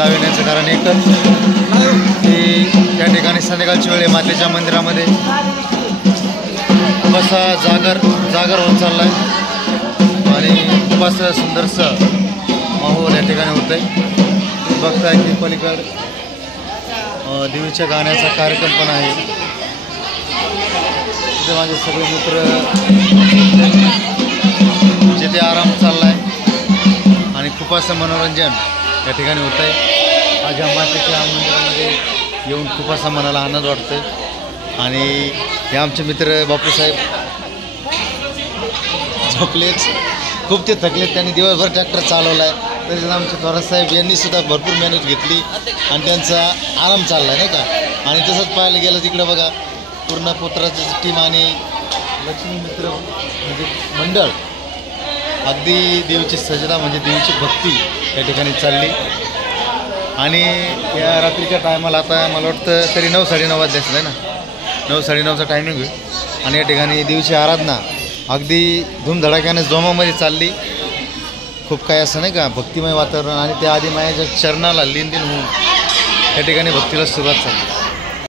लावण्याचं कारण एकच की त्या ठिकाणी संध्याकाळची वेळ मातेच्या मंदिरामध्ये खूप असा जागर होत चालला आहे आणि खूप असं सुंदरसं माहोल या ठिकाणी होतं आहे. बघताय की पलीकड देवीच्या गाण्याचा कार्यक्रम पण आहे. तिथे माझे सगळे मित्र जिथे आराम चालला आहे आणि खूप असं मनोरंजन या ठिकाणी होतं आहे. आज या मातेच्या मंदिरामध्ये येऊन खूप असा मनाला आनंद वाटतो आहे. आणि हे आमचे मित्र बापूसाहेब झोपलेच, खूप ते थकलेत. त्यांनी दिवसभर ट्रॅक्टर चालवला आहे. तरी आमचे थोरातसाहेब यांनीसुद्धा भरपूर मेहनत घेतली आणि त्यांचा आराम चालला आहे नाही का. आणि तसंच पाहायला गेलं तिकडं बघा पूर्ण पोत्राची टीम आणि लक्ष्मी मित्र म्हणजे मंडळ अगदी देवीची सजदा म्हणजे देवीची भक्ती या ठिकाणी चालली. आणि या रात्रीच्या टायमाला आता मला वाटतं तरी 9-9:30 वाजले असलं आहे ना, 9-9:30चा टायमिंग होईल. आणि या ठिकाणी देवीची आराधना अगदी धूमधडाक्याने जोमामध्ये चालली. खूप काही असं नाही का भक्तिमय वातावरण आणि त्या आधी मायाच्या चरणाला लीन होऊन त्या ठिकाणी भक्तीला सुरुवात झाली.